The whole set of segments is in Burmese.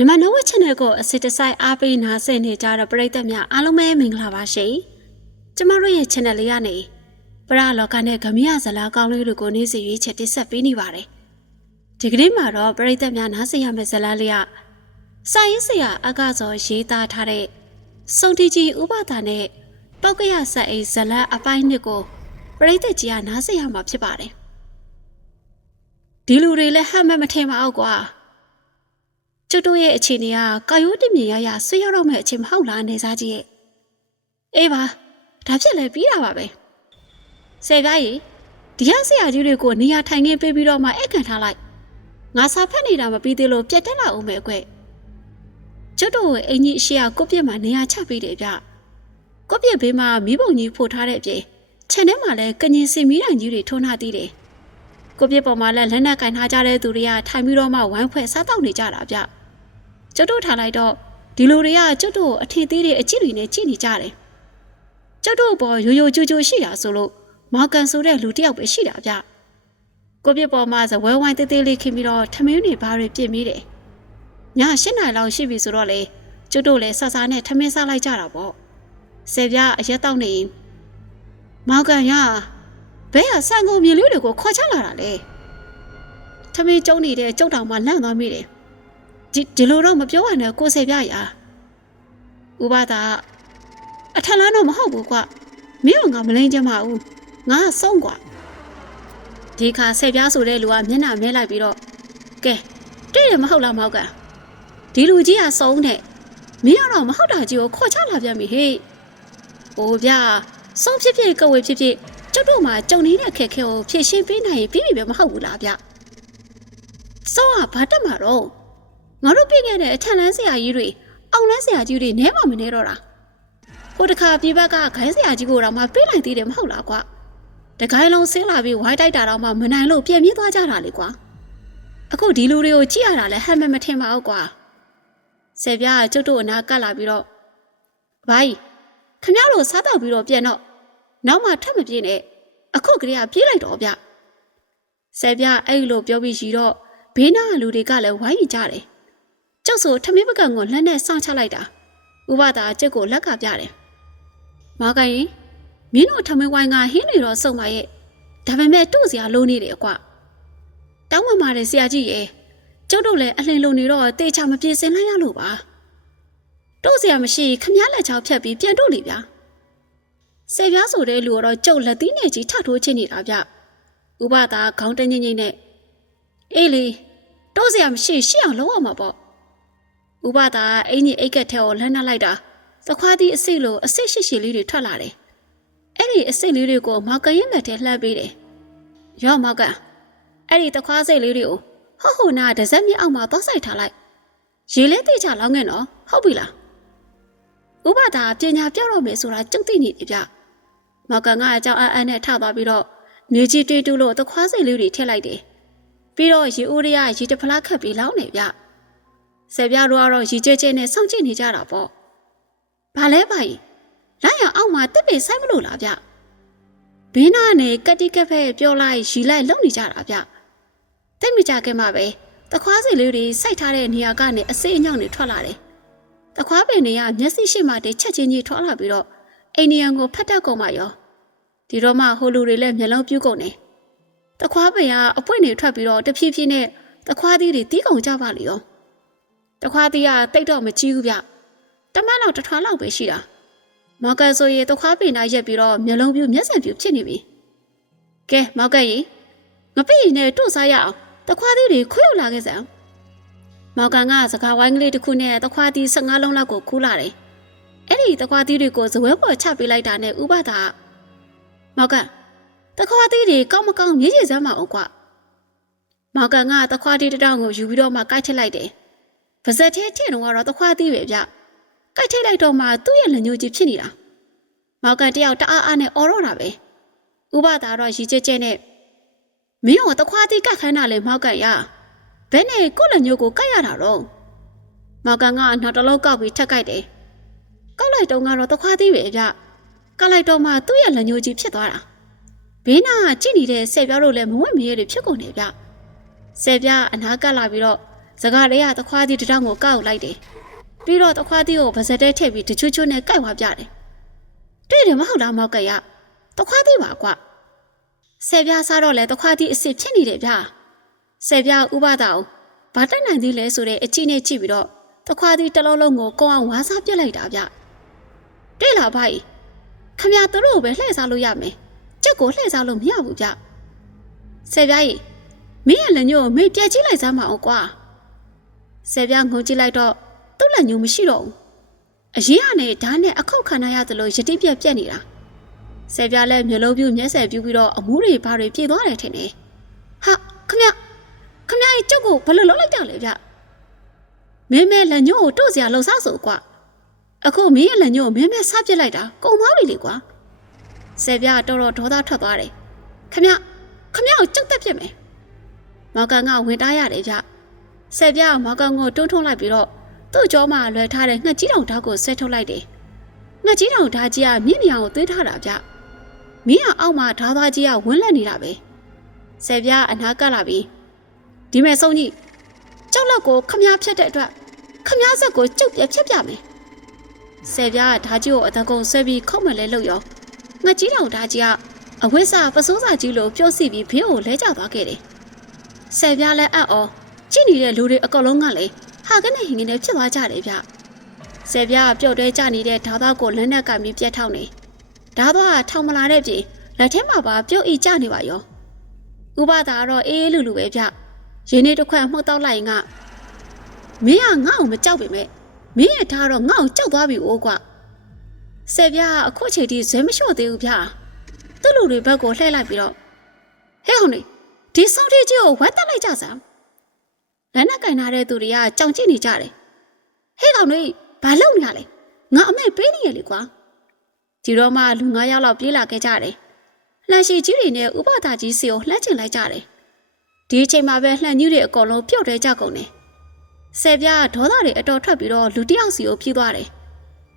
မြန်မာနဝက် channel ကိုအစစ်တစိုက်အားပေးနာဆင်နေကြတဲ့ပရိသတ်များအားလုံးပဲမင်္ဂလာပါရှင်။ကျမတို့ရဲ့ channel လေးကနေပရလောကနဲ့ဂမိယဇလာကောင်းလေးတွေကိုနေ့စဉ်ရွေးချက်တင်ဆက်ပေးနေပါတယ်။ဒီကနေ့မှာတော့ပရိသတ်များနားဆင်ရမယ့်ဇာတ်လမ်းလေးကစာရေးဆရာအကဇော်ရေးသားထားတဲ့စုံတီကြီးဥပဒါနဲ့ပောက်ကရဆက်အိမ်ဇလတ်အပိုင်းနှစ်ကိုပရိသတ်ကြီးကနားဆင်ရမှာဖြစ်ပါတယ်။ဒီလူတွေလည်းဟမ်းမမထင်ပါဘူးကွာ။ ကျွတ်တို့ရဲ့အခြေအနေကကာယိုးတင်မြင်ရရဆွေးရောက်တော့မယ့်အချိန်မဟုတ်လားနေစားကြီးရဲ့အေးပါဒါဖြစ်လဲပြီးတာပါပဲဆယ်ပြားကြီးဒီရဆရာကြီးတွေကိုနေရာထိုင်ခင်းပေးပြီးတော့မှအိတ်ခံထားလိုက်ငါစာဖတ်နေတာမပြီးသေးလို့ပြတ်တက်လာအောင်ပဲအကွကျွတ်တို့ရဲ့အင်ကြီးအရှိရကိုပြစ်မှာနေရာချပေးတယ်ဗျကိုပြစ်ဘေးမှာမိဘုံကြီးဖို့ထားတဲ့အပြင်ခြံထဲမှာလည်းကငင်စင်မီးတိုင်ကြီးတွေထုံးထားသေးတယ်ကိုပြစ်ပေါ်မှာလည်းလက်နက်ကင်ထားကြတဲ့သူတွေကထိုင်ပြီးတော့မှဝိုင်းဖွဲ့စားတောက်နေကြတာဗျ ကျွတ်တို့ထားလိုက်တော့ဒီလူတွေကကျွတ်တို့ကိုအထင်သေးတဲ့အကြည့်တွေနဲ့ကြည့်နေကြတယ်။ကျွတ်တို့ပေါ်ရိုးရိုးကြိုးကြိုးရှိတာဆိုလို့မော်ကန်ဆိုတဲ့လူတစ်ယောက်ပဲရှိတာဗျ။ကိုပြစ်ပေါ်မှာဇဝဲဝိုင်းသေးသေးလေးခင်းပြီးတော့ထမင်းတွေဘာတွေပြစ်မိတယ်။ည၈နာရီလောက်ရှိပြီဆိုတော့လေကျွတ်တို့လည်းဆဆာနဲ့ထမင်းစားလိုက်ကြတာပေါ့။ဆယ်ပြားအရက်တောက်နေရင်မော်ကန်ရဘဲကဆန်ကုန်မြင်လေးတွေကိုခေါ်ချလာတာလေ။ထမင်းကျုံနေတဲ့ကျုပ်တောင်မှလန့်သွားမိတယ်။ ဒီဒီလိုတော့မပြောရနဲ့ကိုယ်စေပြရာဥပဒါအထက်လားတော့မဟုတ်ဘူးကွမင်းကငါမလိမ့်ချင်ပါဘူးငါကဆုံးကွာဒီခါဆယ်ပြားဆိုတဲ့လူကမျက်နှာမဲလိုက်ပြီးတော့ကဲတွေ့ရမဟုတ်လားမောက်ကဒီလူကြီးကဆုံးတဲ့မင်းကတော့မဟုတ်တာကြီးကိုခေါ်ချလာပြန်ပြီဟေ့ဟိုဗျာဆုံးဖြစ်ဖြစ်ကဝေဖြစ်ဖြစ်ကျုပ်တို့မှာကြုံနေတဲ့ခက်ခဲကိုဖြည့်ရှင်းပေးနိုင်ရင်ပြီးပြီပဲမဟုတ်ဘူးလားဗျဆုံးကဘာတက်မှာတော့ ငါတို့ပြည့်ခဲ့တဲ့အထက်လန်းဆရာကြီးတွေအောင်လန်းဆရာကြီးတွေနဲမှမနေတော့တာဟိုတခါပြေဘက်ကခိုင်းဆရာကြီးကိုတော့မှပြေးလိုက်သေးတယ်မဟုတ်လားကွာတခိုင်းလုံးဆင်းလာပြီးဝိုင်းတိုက်တာတော့မှမနိုင်လို့ပြည့်မြင့်သွားကြတာလေကွာအခုဒီလူတွေကိုကြည့်ရတာလဲဟမ်းမမထင်ပါဘူးကွာဆယ်ပြားကကျုပ်တို့အနာကပ်လာပြီးတော့ဘာကြီးခမရတို့စားတော့ပြီးတော့ပြန်တော့နောက်မှထပ်မပြေးနဲ့အခုကလေးကပြေးလိုက်တော့ဗျဆယ်ပြားအဲ့လိုပြောပြီးရီတော့ဘေးနားကလူတွေကလည်းဝိုင်းနေကြတယ် ကျုပ်ဆိုထမင်းပကံကိုလက်နဲ့စောင့်ချလိုက်တာဥပဒါကျုပ်ကိုလက်ကပြတယ်မောင်ကရင်မင်းတို့ထမင်းဝိုင်းကဟင်းတွေတော့စုံပါရဲ့ဒါပေမဲ့တို့စရာလုံးနေတယ်ကွတောင်းပန်ပါတယ်ဆရာကြီးရဲ့ကျုပ်တို့လည်းအလင်းလုံးနေတော့တေချာမပြေစင်လိုက်ရလို့ပါတို့စရာမရှိခမည်းလက်ချောက်ဖြတ်ပြီးပြန်တို့လိဗျာဆေပြားဆိုတဲ့လူကတော့ကျုပ်လက်သီးနဲ့ကြီးထထိုးချင်နေတာဗျဥပဒါခေါင်းတငိမ့်ငိမ့်နဲ့အေးလေတို့စရာမရှိရှေ့အောင်လုံးအောင်မှာပေါ့ ဥပဒါအင်ကြီးအိတ်ကက်ထဲကိုလှမ်းနှက်လိုက်တာသခွားသီးအစ်စ်လိုအစ်စ်ရှိရှိလေးတွေထွက်လာတယ်။အဲ့ဒီအစ်စ်လေးတွေကိုမောင်ကရင်လက်ထဲလှမ်းပေးတယ်။ရော့မောင်ကအဲ့ဒီသခွားစိတ်လေးတွေကိုဟော့ဟိုနာဒဇက်မြအောက်မှာသွားဆိုင်ထားလိုက်။ရေလဲတိချလောင်းငင်တော့ဟုတ်ပြီလား။ဥပဒါပညာပြောက်တော့မယ်ဆိုတာကြုံသိနေတယ်ဗျ။မောင်ကန်ကအကြောင်းအအန်းနဲ့ထသွားပြီးတော့မြေကြီးတွေးတူးလို့သခွားစိတ်လေးတွေထည့်လိုက်တယ်။ပြီးတော့ရေဦးရရရေတဖလားခတ်ပြီးလောင်းနေဗျ။ ဆယ်ပြားတို့ကတော့ရီကျဲကျဲနဲ့စောင့်ကြည့်နေကြတာပေါ့။ဘာလဲပါကြီး။လိုက်ရအောင်မှတစ်ပေဆိုင်မလို့လားဗျ။ဘေးနားနဲ့ကတိကက်ဖက်ပြောလိုက်ရီလိုက်လုံနေကြတာဗျ။တိတ်မကြခင်မှာပဲတခွားစီလေးတွေစိုက်ထားတဲ့နေရာကနေအစိအညောင်တွေထွက်လာတယ်။တခွားပင်တွေကမျက်စိရှိမှတည်းချက်ချင်းကြီးထွက်လာပြီးတော့အိန္ဒိယန်ကိုဖတ်တတ်ကုန်မှရောဒီတော့မှဟိုလူတွေလည်းမျက်လုံးပြူးကုန်တယ်။တခွားပင်ကအပွင့်တွေထွက်ပြီးတော့တဖြည်းဖြည်းနဲ့တခွားသီးတွေတီးကုန်ကြပါလေရော။ တခွားတီးကတိတ်တော့မကြီးဘူးဗျတမန်းလောက်တစ်ထွားလောက်ပဲရှိတာမောင်ကန်ဆိုရင်တခွားပင်နာရက်ပြီးတော့မျက်လုံးပြူမျက်စံပြူဖြစ်နေပြီကဲမောင်ကန်ကြီးငပိရင်နဲ့တို့စားရအောင်တခွားတီးတွေခွေးရောက်လာခဲ့စမ်းမောင်ကန်ကစကားဝိုင်းကလေးတစ်ခုနဲ့တခွားတီး15လုံးလောက်ကိုခူးလာတယ်အဲ့ဒီတခွားတီးတွေကိုဇဝဲပေါ်ချပေးလိုက်တာနဲ့ဥပဒါမောင်ကန်တခွားတီးတွေကောက်မကောက်မြေးချေစမ်းမအောင်ကွာမောင်ကန်ကတခွားတီးတစ်တောင်ကိုယူပြီးတော့မှကိုက်ထစ်လိုက်တယ်။ ပါဇက်သေးထင်တော့ကတော့တခွားသေးပဲဗျ။ကြိုက်ထိတ်လိုက်တော့မှသူ့ရဲ့လက်ညှိုးကြီးဖြစ်နေတာ။မောင်ကန်တယောက်တအားအားနဲ့အော်တော့တာပဲ။ဥပဒါတော့ရီကျဲကျဲနဲ့မင်းကတခွားသေးကတ်ခိုင်းတာလေမောင်ကန်ရ။ဘယ်နဲ့ကိုယ့်လက်ညှိုးကိုကတ်ရတာတော့။မောင်ကန်ကနောက်တစ်လုံးကောက်ပြီးထက်ကြိုက်တယ်။ကောက်လိုက်တော့ကတော့တခွားသေးပဲဗျ။ကတ်လိုက်တော့မှသူ့ရဲ့လက်ညှိုးကြီးဖြစ်သွားတာ။ဘေးနာကကြည့်နေတဲ့ဆယ်ပြားတို့လည်းမဝင့်မရဲတွေဖြစ်ကုန်နေဗျ။ဆယ်ပြားအနာကတ်လာပြီးတော့ စကားလေးကတခွားသီးတစ်တောင်ကိုကောက်လိုက်တယ်ပြီးတော့တခွားသီးကိုဗစက်တဲထည့်ပြီးတချွတ်ချွတ်နဲ့ကိုက်သွားပြတယ်တွေ့တယ်မဟုတ်လားမောက်ကရတခွားသီးပါကွာဆယ်ပြားစားတော့လဲတခွားသီးအစ်စ်ဖြစ်နေတယ်ဗျာဆယ်ပြားဥပဒါအောင်ဘာတက်နိုင်သေးလဲဆိုတဲ့အချိနဲ့ကြည့်ပြီးတော့တခွားသီးတစ်လုံးလုံးကိုကောင်းအောင်ဝါးစားပြစ်လိုက်တာဗျတွေ့လားဗျခမရသူတို့ကိုပဲလှည့်စားလို့ရမယ်ကြက်ကိုလှည့်စားလို့မရဘူးဗျဆယ်ပြားကြီးမင်းရဲ့လက်ညှိုးကိုမေးပြက်ကြည့်လိုက်စမ်းမအောင်ကွာ ဆယ်ပြားငုံကြည့်လိုက်တော့သူ့လက်ညှိုးမရှိတော့ဘူးအရင်ကနေဓာတ်နဲ့အခုတ်ခံရသလိုရတိပြက်ပြက်နေတာဆယ်ပြားလည်းမျိုးလုံးပြူမျက်စက်ပြူပြီးတော့အမူးတွေဘာတွေပြေသွားတယ်ထင်တယ်ဟာခမခမကြီးကျုပ်ကိုဘယ်လိုလုပ်လိုက်တာလဲဗျမင်းမဲလက်ညှိုးကိုတို့စရာလှုပ်စားဆိုကွာအခုမင်းရဲ့လက်ညှိုးကိုမင်းမဲဆပစ်လိုက်တာကုန်သွားပြီလေကွာဆယ်ပြားတော်တော်ဒေါသထွက်သွားတယ်ခမခမကိုကျုပ်တက်ပြစ်မယ်မော်ကန်ကဝင်တားရတယ်ဗျ။ ဆက်ပြမော်ကန်ကိုတွန်းထုံးလိုက်ပြီးတော့သူ့ကြောမှာလွယ်ထားတဲ့ငှက်ကြီးတောင်ဓာတ်ကိုဆွဲထုတ်လိုက်တယ်။ငှက်ကြီးတောင်ဓာတ်ကြီးကမြင့်မြောင်ကိုသွေးထားတာဗျ။မင်းကအောက်မှာဓာတ်သားကြီးကဝန်းလက်နေတာပဲ။ဆက်ပြအနာကပ်လာပြီးဒီမဲ့ဆုံးကြီးကြောက်လက်ကိုခမားဖြတ်တဲ့အတွက်ခမားဆက်ကိုကျုပ်ပြဖြတ်ပြမယ်။ဆက်ပြဓာတ်ကြီးကိုအတကုံဆွဲပြီးခုတ်မလဲလို့ရောငှက်ကြီးတောင်ဓာတ်ကြီးကအဝိစာပစိုးစာကြီးလိုပြုတ်စီပြီးဘေးကိုလဲကျသွားခဲ့တယ်။ဆယ်ပြားလဲအံ့ဩ ကြည့်နေတဲ့လူတွေအကောင်လုံးကလည်းဟာကနေဟင်ကနေဖြစ်သွားကြတယ်ဗျဆယ်ပြားကပျော့တဲကြနေတဲ့ဓာသားကိုလက်နဲ့ကပ်ပြီးပြတ်ထောက်နေဓာသားကထောင်မလာတဲ့ပြင်လက်ထဲမှာပါပြုတ်ဤကြနေပါရောဥပဒါကတော့အေးအေးလူလူပဲဗျရင်းနေတစ်ခွက်မှုတ်တော့လိုက်ရင်ကမင်းကငါ့ကိုမကြောက်ပေမဲ့မင်းရဲ့ဓာတော့ငါ့ကိုကြောက်သွားပြီအိုးကွဆယ်ပြားကအခုချိန်ထိဇွဲမလျှော့သေးဘူးဗျသူ့လူတွေဘက်ကိုလှည့်လိုက်ပြီးတော့ဟဲ့အောင်နေဒီဆုံးထီကြီးကိုဝတ်တက်လိုက်ကြစမ်း လက်နဲ့ကင်ထားတဲ့သူတွေကကြောင်ကြည့်နေကြတယ်ဟဲ့ကောင်တွေဘာလုပ်နေရလဲငါအမေပေးနေရလေကွာဒီတော့မှလူ9ယောက်လောက်ပြေးလာခဲ့ကြတယ်လှန်ရှိကြီးတွေနဲ့ဥပဒါကြီးစီကိုလှမ်းချင်လိုက်ကြတယ်ဒီအချိန်မှာပဲလှန်ကြီးတွေအကုန်လုံးပြုတ်တဲကြကုန်တယ်ဆယ်ပြားဒေါသတွေအတော်ထွက်ပြီးတော့လူတစ်ယောက်စီကိုပြေးသွားတယ်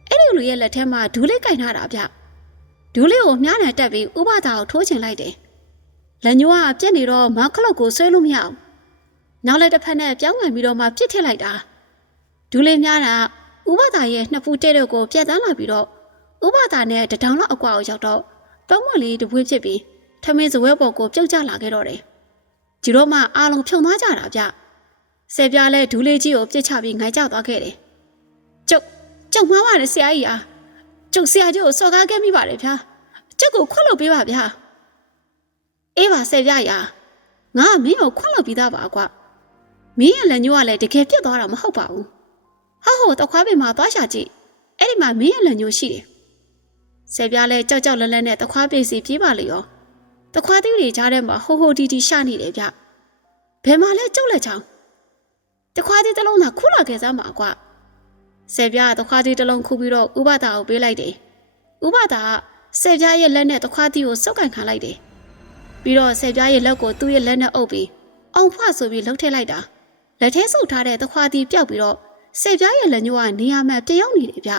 အဲ့ဒီလူရဲ့လက်ထဲမှာဒူးလေးကင်ထားတာဗျဒူးလေးကိုမြားနဲ့တက်ပြီးဥပဒါကိုထိုးချင်လိုက်တယ်လက်ညှိုးကပြက်နေတော့မောင်ခလုတ်ကိုဆွဲလို့မရအောင်။ နောက်လည်းတစ်ဖက်နဲ့ပြောင်းဝင်ပြီးတော့မှပြစ်ထည့်လိုက်တာ။ဒူးလေးများတာဥပဒါရဲ့နှစ်ဖူးတဲ့တို့ကိုပြက်တန်းလာပြီးတော့ဥပဒါနဲ့တထောင်လောက်အကွာကိုရောက်တော့တောင်းမလေးတပွေးဖြစ်ပြီးထမင်းစဝဲပေါ်ကိုပြုတ်ကျလာခဲ့တော့တယ်။ဒီတော့မှအာလုံးဖြုံသွားကြတာဗျ။ဆယ်ပြားလဲဒူးလေးကြီးကိုပြစ်ချပြီးငိုက်ကြသွားခဲ့တယ်။ကျုပ်ကျုပ်မှားပါတယ်ဆရာကြီးအား။ကျုပ်ဆရာကြီးကိုစော်ကားခဲ့မိပါတယ်ဗျာ။ကျုပ်ကိုခွတ်လုပ်ပေးပါဗျာ။အေးပါဆယ်ပြရာငါကမင်းကိုခွန့်လို့ပြီးသားပါကွာ မင်းရဲ့လက်ညှိုးကလည်းတကယ်ပြတ်သွားတာမဟုတ်ပါဘူးဟာဟိုတခွားပင်မှာသွားရှာကြည့်အဲ့ဒီမှာမင်းရဲ့လက်ညှိုးရှိတယ်ဆယ်ပြားလဲကြောက်ကြောက်လန့်လန့်နဲ့တခွားပင်စီပြေးပါလေရောတခွားသီးတွေကြားထဲမှာဟိုဟိုတီတီရှာနေတယ်ဗျဘယ်မှာလဲကျုပ်လက်ချောင်းတခွားသီးတစ်လုံးသာခုလာခဲ့စမ်းပါကွာဆယ်ပြားကတခွားသီးတစ်လုံးခုပြီးတော့ဥပဒါကိုပေးလိုက်တယ်ဥပဒါကဆယ်ပြားရဲ့လက်နဲ့တခွားသီးကိုစုပ်ကန်ခံလိုက်တယ်ပြီးတော့ဆယ်ပြားရဲ့လက်ကိုသူ့ရဲ့လက်နဲ့အုပ်ပြီးအောင်ဖွဆိုပြီးလှုပ်ထည့်လိုက်တာ လက်ထဲဆုပ်ထားတဲ့သခွားတီပျောက်ပြီးတော့ဆယ်ပြားရဲ့လက်ညှိုးကနေရာမှပြုံရောက်နေတယ်ဗျ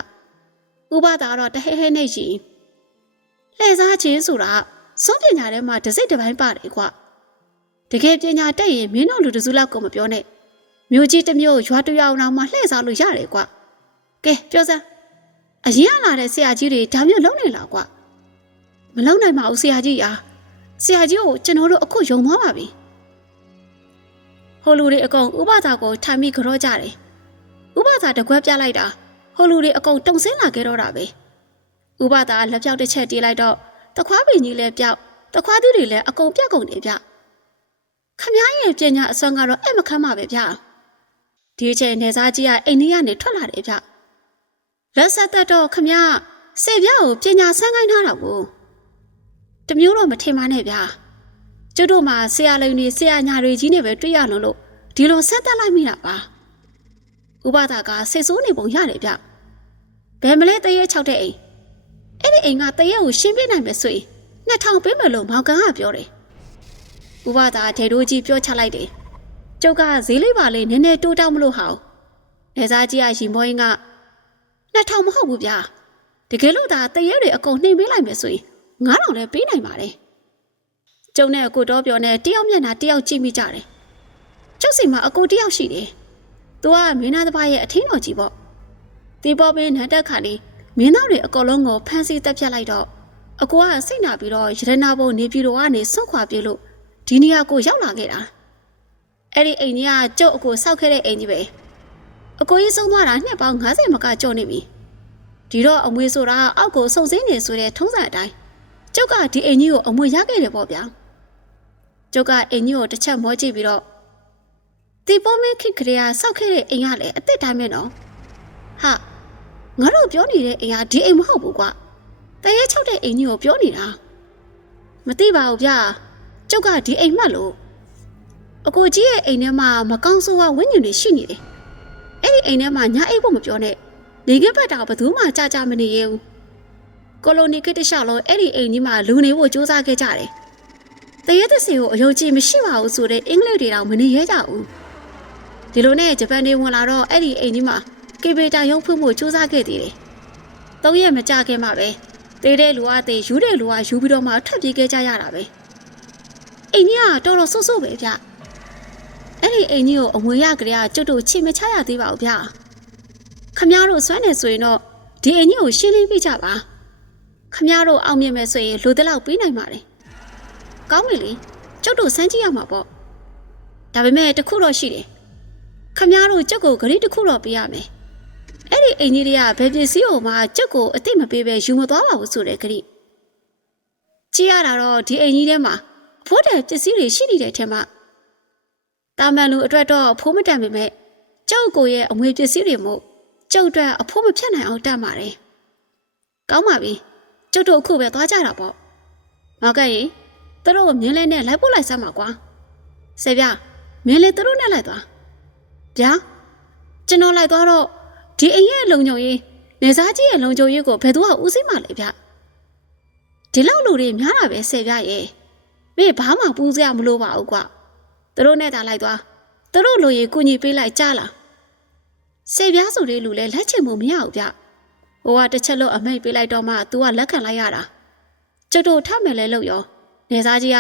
ဥပဒါကတော့တဟဲဟဲနဲ့ရှိလှည့်စားခြင်းဆိုတာစွန့်ပညာထဲမှာတစ်စိတ်တစ်ပိုင်းပါတယ်ကွာတကယ်ပညာတက်ရင်မင်းတို့လူတစုလောက်ကိုမပြောနဲ့မြို့ကြီးတစ်မြို့ရွာတစ်ရွာအောင်မှလှည့်စားလို့ရတယ်ကွာကဲပြောစမ်းအရင်ကလာတဲ့ဆရာကြီးတွေဒါမျိုးလုံးနေလားကွာမလုံးနိုင်ပါဘူးဆရာကြီးအားဆရာကြီးကိုကျွန်တော်တို့အခုယုံသွားပါပြီ ဟိုလူတွေအကုန်ဥပဒါကိုထိုင်ပြီးကြောကြတယ်ဥပဒါတကွက်ပြလိုက်တာဟိုလူတွေအကုန်တုံဆင်းလာခဲ့တော့တာပဲဥပဒါလက်ပြောက်တစ်ချက်တီးလိုက်တော့တခွားပင်ကြီးလည်းပြောက်တခွားသူတွေလည်းအကုန်ပြောက်ကုန်တယ်ဗျခမ ्या ရဲ့ပညာအစွမ်းကတော့အဲ့မခမ်းပါပဲဗျဒီအချိန်နေစားကြီးကအိန္ဒိယနေထွက်လာတယ်ဗျလက်ဆက်သက်တော့ခမ ्या စေပြကိုပညာဆန်းခိုင်းထားတာကိုတမျိုးတော့မထင်ပါနဲ့ဗျာ ကျုပ်တို့မှာဆရာလိန်တွေဆရာညာတွေကြီးနဲ့ပဲတွေ့ရလို့လို့ဒီလိုဆက်သက်လိုက်မိတာပါဥပဒါကစိတ်ဆိုးနေပုံရတယ်ဗျဘယ်မလဲတရေ၆တဲ့အိမ်အဲ့ဒီအိမ်ကတရေကိုရှင်းပြနိုင်မယ်ဆိုရင်2000ပေးမယ်လို့မောင်ကန်ကပြောတယ်ဥပဒါဒေတိုးကြီးပြောချလိုက်တယ်ကျုပ်ကဈေးလေးပါလေးနည်းနည်းတိုးတောင်းမလို့ဟောင်းနေစားကြီးကရင်မောင်းက2000မဟုတ်ဘူးဗျာတကယ်လို့ဒါတရေတွေအကုန်နှိမ်ပေးလိုက်မယ်ဆိုရင်ငါးတောင်လည်းပေးနိုင်ပါတယ်။ ကျုံနဲ့အကိုတော့ပြောနဲ့တယောက်မျက်နှာတယောက်ကြည့်မိကြတယ်။ကျုပ်စီမှာအကိုတယောက်ရှိတယ်သူကမင်းသားတစ်ပါးရဲ့အထင်းတော်ကြီးပေါ့ဒီပေါ်ပင်နတ်တက်ခါလေးမင်းသားတွေအကုန်လုံးကိုဖမ်းဆီးတပ်ဖြတ်လိုက်တော့အကူကစိတ်နာပြီးတော့ရတနာဘုံနေပြည်တော်ကနေဆွန့်ခွာပြေးလို့ဒီနေရာကိုရောက်လာခဲ့တာအဲ့ဒီအိမ်ကြီးကကျုပ်အကူစောက်ခဲ့တဲ့အိမ်ကြီးပဲအကူကြီးဆုံးသွားတာနှစ်ပေါင်း90မကကြော့နေပြီဒီတော့အမွေဆိုတာအောက်ကိုစုံစင်းနေဆိုတဲ့ထုံးစံအတိုင်းကျုပ်ကဒီအိမ်ကြီးကိုအမွေရခဲ့တယ်ပေါ့ဗျာ ကျုပ်ကအိမ်ကြီးကိုတစ်ချက်မောကြည့်ပြီးတော့ဒီပေါ်မင်းခိကလေးကစောက်ခဲ့တဲ့အိမ်ကလည်းအစ်စ်တိုင်းပဲနော်ဟာငါတို့ပြောနေတဲ့အိမ်ကဒီအိမ်မဟုတ်ဘူးကွာတရေချောက်တဲ့အိမ်ကြီးကိုပြောနေတာမသိပါဘူးဗျာကျုပ်ကဒီအိမ်မှတ်လို့အကိုကြီးရဲ့အိမ်ထဲမှာမကောင်းဆိုးဝဝိညာဉ်တွေရှိနေတယ်အဲ့ဒီအိမ်ထဲမှာညာအိပ်ဖို့မပြောနဲ့နေခဲ့ပတ်တာဘယ်သူမှကြာကြာမနေရဘူးကိုလိုနီကစ်တရှောက်လို့အဲ့ဒီအိမ်ကြီးမှာလူနေဖို့စူးစမ်းခဲ့ကြတယ် တရေသစီကိုအယုံကြည်မရှိပါဘူးဆိုတဲ့အင်္ဂလိပ်တွေတော့မနေရကြဘူးဒီလိုနဲ့ဂျပန်တွေဝင်လာတော့အဲ့ဒီအိမ်ကြီးမှာကေဘေတာရုံဖွင့်ဖို့စူးစမ်းခဲ့သေးတယ်သုံးရက်မကြခင်မှာပဲတေးတဲ့လူကတေးယူတဲ့လူကယူပြီးတော့မှထွက်ပြေးခဲ့ကြရတာပဲအိမ်ကြီးကတော်တော်ဆိုးဆိုးပဲဗျအဲ့ဒီအိမ်ကြီးကိုအဝင်ရကြရကျွတ်တို့ချိမချရသေးပါဘူးဗျခမည်းတော်ဆွမ်းနေဆိုရင်တော့ဒီအိမ်ကြီးကိုရှင်းလင်းပြကြပါခမည်းတော်အောင်မြင်မယ်ဆိုရင်လူတစ်လောက်ပြီးနိုင်ပါတယ် ကောင်းပြီလေကျွတ်တို့စမ်းကြည့်ရမှာပေါ့ဒါပေမဲ့တခုတော့ရှိတယ်ခမည်းတော်ကျုပ်ကိုဂရိတစ်ခုတော့ပေးရမယ်အဲ့ဒီအိမ်ကြီးတွေကဘယ်ပစ္စည်းကိုမှကျုပ်ကိုအသိမပေးပဲယူမသွားပါဘူးဆိုတဲ့ဂရိကြည့်ရတာတော့ဒီအိမ်ကြီးထဲမှာအဖို့တဲ့ပစ္စည်းတွေရှိနေတဲ့ထဲမှာတာမန်လူအတွက်တော့အဖိုးမတန်ပေမဲ့ကျုပ်ကိုရဲ့အငွေပစ္စည်းတွေမို့ကျုပ်အတွက်အဖိုးမဖြတ်နိုင်အောင်တတ်ပါတယ်ကောင်းပါပြီကျုပ်တို့အခုပဲသွားကြတာပေါ့မောက်ကရင် သူတို့ကိုမြင်းလဲနဲ့လိုက်ပို့လိုက်စမ်းပါကွာဆေပြမင်းလည်းသူတို့နဲ့လိုက်သွားဗျာကျွန်တော်လိုက်သွားတော့ဒီအိမ်ရဲ့လုံခြုံရေးနေစားကြီးရဲ့လုံခြုံရေးကိုဘယ်သူကဦးစိမ့်မှလဲဗျဒီလောက်လူတွေများတာပဲဆေပြရဲ့မင်းဘာမှပူးစရာမလိုပါဘူးကွာသူတို့နဲ့သာလိုက်သွားသူတို့လိုရင်ကုညီပေးလိုက်ကြလားဆေပြဆိုတဲ့လူလဲလက်ချင်မှုမရဘူးဗျဟိုကတစ်ချက်လို့အမိတ်ပေးလိုက်တော့မှ तू ကလက်ခံလိုက်ရတာကျွတ်တို့ထမယ်လဲလို့ရော နေစားကြီးက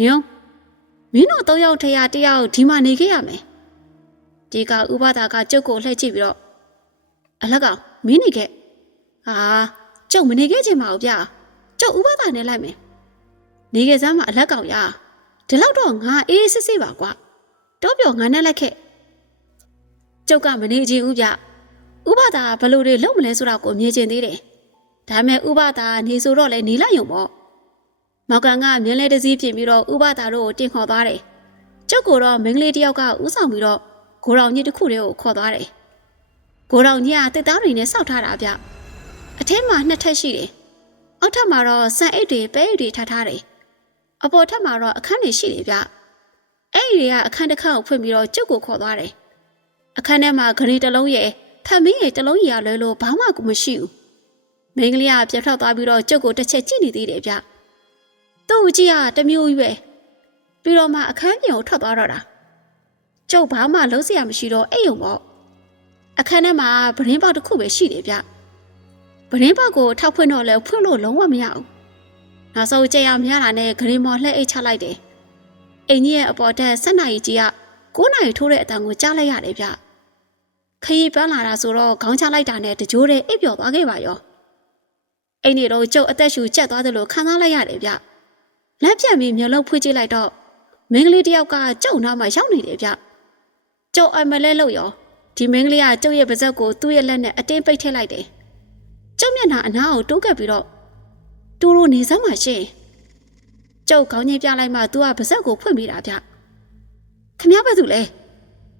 ညုံမင်းတို့သုံးယောက်ထရတယောက်ဒီမှာနေခဲ့ရမယ်ဒီကဥပဒါကကျုပ်ကိုလှည့်ကြည့်ပြီးတော့အလက်ကမင်းနေခဲ့ဟာကျုပ်မနေခဲ့ချင်ပါဘူးဗျာကျုပ်ဥပဒါနဲ့လိုက်မယ်နေခဲ့စမ်းမှာအလက်ကောင်ရဒီလောက်တော့ငါအေးအေးဆေးဆေးပါကွာတော့ပြောငါနဲ့လိုက်ခဲ့ကျုပ်ကမနေချင်ဘူးဗျဥပဒါဘယ်လိုတွေလုပ်မလဲဆိုတာကိုမြင်ချင်သေးတယ်ဒါမဲ့ဥပဒါနေဆိုတော့လဲနေလိုက်ရုံပေါ့ မောက်ကန်ကမြင်းလဲတစည်းပြင်ပြီးတော့ဥပဒါတို့ကိုတင်ခေါ်သွားတယ်ကျုပ်ကတော့မင်းကလေးတယောက်ကဥဆောင်ပြီးတော့ဂိုရောင်ကြီးတစ်ခုတည်းကိုခေါ်သွားတယ်။ဂိုရောင်ကြီးကတစ်သားတွေနဲ့စောက်ထားတာဗျ။အထက်မှာနှစ်ထပ်ရှိတယ်။အောက်ထပ်မှာတော့ဆန်အိတ်တွေပဲအိတ်တွေထားထားတယ်။အပေါ်ထပ်မှာတော့အခန်းတွေရှိတယ်ဗျ။အဲ့ဒီတွေကအခန်းတစ်ခန်းကိုဖွင့်ပြီးတော့ကျုပ်ကိုခေါ်သွားတယ်။အခန်းထဲမှာဂရီတစ်လုံးရဲ့ဖက်မင်းရဲ့တစ်လုံးကြီးရလွဲလို့ဘာမှကိုမရှိဘူး။မင်းကလေးကပြတ်ထွက်သွားပြီးတော့ကျုပ်ကိုတစ်ချက်ကြည့်နေသေးတယ်ဗျ။ သူ့ကြီးကတမျိုးကြီးပဲ။ပြီးတော့မှအခန်းပြင်ကိုထွက်သွားတော့တာ။ကျုပ်ဘာမှလုံးစရာမရှိတော့အဲ့ယုံပေါ့အခန်းထဲမှာဗရင်းပေါက်တစ်ခုပဲရှိတယ်ဗျဗရင်းပေါက်ကိုထောက်ဖွင့်တော့လဲဖွင့်လို့လုံးဝမရဘူးနောက်ဆုံးကြက်ရမရတာနဲ့ဂရင်မော်လှည့်အိတ်ချလိုက်တယ်အိမ်ကြီးရဲ့အပေါ်တက်ဆက်နိုင်ကြီးက9နိုင်ထိုးတဲ့အတန်ကိုကြားလိုက်ရတယ်ဗျခရီးပန်းလာတာဆိုတော့ခေါင်းချလိုက်တာနဲ့တကြိုးတဲ့အိပ်ပျော်သွားခဲ့ပါရောအိမ်နေတော့ကျုပ်အသက်ရှူကျက်သွားတယ်လို့ခံစားလိုက်ရတယ်ဗျ လက်ပြတ်ပြီးမျက်လုံးဖွေးကြည့်လိုက်တော့မင်းကလေးတယောက်ကကျုပ်နားမှာရောက်နေတယ်ဗျကျုပ်အမလဲလို့ရောဒီမင်းကလေးကကျုပ်ရဲ့ပါဇက်ကိုသူ့ရဲ့လက်နဲ့အတင်းပိတ်ထည့်လိုက်တယ်ကျုပ်မျက်နှာအနားကိုတိုးကပ်ပြီးတော့တူလိုနေစမ်းပါရှင်ကျုပ်ခေါင်းကြီးပြလိုက်မှသူကပါဇက်ကိုဖွင့်မိတာဗျခမရဘာသူလဲ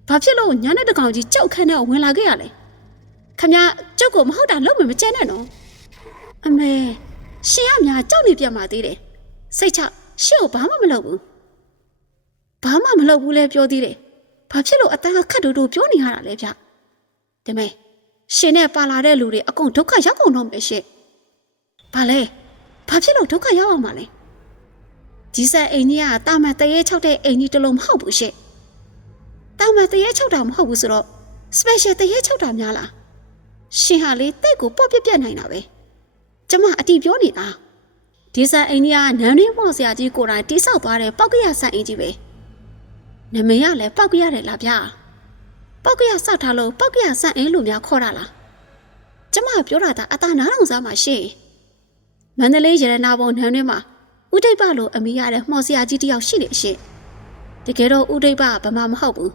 ဘာဖြစ်လို့ညာနဲ့တကောင်ကြီးကြောက်ခန့်နဲ့ဝင်လာခဲ့ရလဲခမရကျုပ်ကိုမဟုတ်တာလုံးမမကြမ်းနဲ့နော်အမေရှင်ကများကြောက်နေပြတ်မှသေးတယ် စိတ်ချရှင့်ကိုဘာမှမလုပ်ဘူးဘာမှမလုပ်ဘူးလဲပြောသေးတယ်ဘာဖြစ်လို့အတန်းကခတ်တူတူပြောနေရတာလဲဗျတမဲရှင်နဲ့ပါလာတဲ့လူတွေအကုန်ဒုက္ခရောက်ကုန်တော့မယ်ရှင့်ဘာလဲဘာဖြစ်လို့ဒုက္ခရောက်အောင်မလဲဒီဆက်အိမ်ကြီးကတာမန်တရေချောက်တဲ့အိမ်ကြီးတလုံးမဟုတ်ဘူးရှင့်တာမန်တရေချောက်တာမဟုတ်ဘူးဆိုတော့ special တရေချောက်တာများလားရှင်ဟာလေတိတ်ကိုပေါ့ပြက်ပြက်နိုင်တာပဲကျမအတီပြောနေတာ ဒီဆက်အိမ်ကြီးကနန်းရင်းမော့ဆရာကြီးကိုယ်တိုင်တိဆောက်သွားတဲ့ပောက်ကရဆန်အိမ်ကြီးပဲနမည်ရလဲပောက်ကြရတယ်လားဗျာပောက်ကရစောက်ထားလို့ပောက်ကရဆန့်အင်းလို့များခေါ်တာလားကျမပြောတာဒါအသာနားထောင်စားမှာရှေ့မန္တလေးရတနာဘုံနန်းတွင်းမှာဥဒိတ်ပလို့အမိရတဲ့မှော်စရာကြီးတစ်ယောက်ရှိတယ်ရှေ့တကယ်တော့ဥဒိတ်ပကဗမာမဟုတ်ဘူး